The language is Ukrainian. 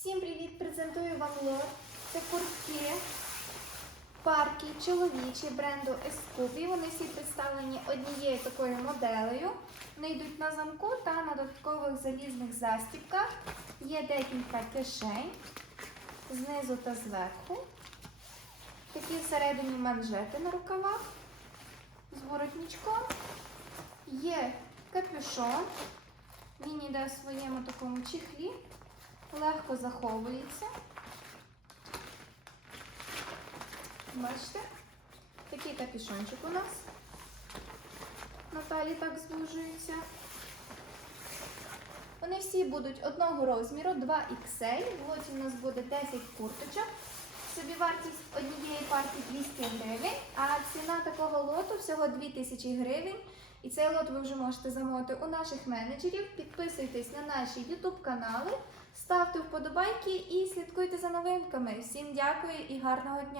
Всім привіт! Презентую вам лот. Це куртки, парки чоловічі бренду Escoopi. Вони всі представлені однією такою моделею. Вони йдуть на замку та на додаткових залізних застібках. Є декілька кишень знизу та зверху. Такі всередині манжети на рукавах з воротничком. Є капюшон. Він йде в своєму такому чехлі легко заховується. Бачите? Такий капюшончик у нас. Наталі так звужується. Вони всі будуть одного розміру, 2XL. В лоті у нас буде 10 курточок. Собівартість однієї партії 200 гривень, а ціна такого лоту всього 2000 гривень. І цей лот ви вже можете замовити у наших менеджерів. Підписуйтесь на наші YouTube канали, ставте вподобайки і слідкуйте за новинками. Всім дякую і гарного дня!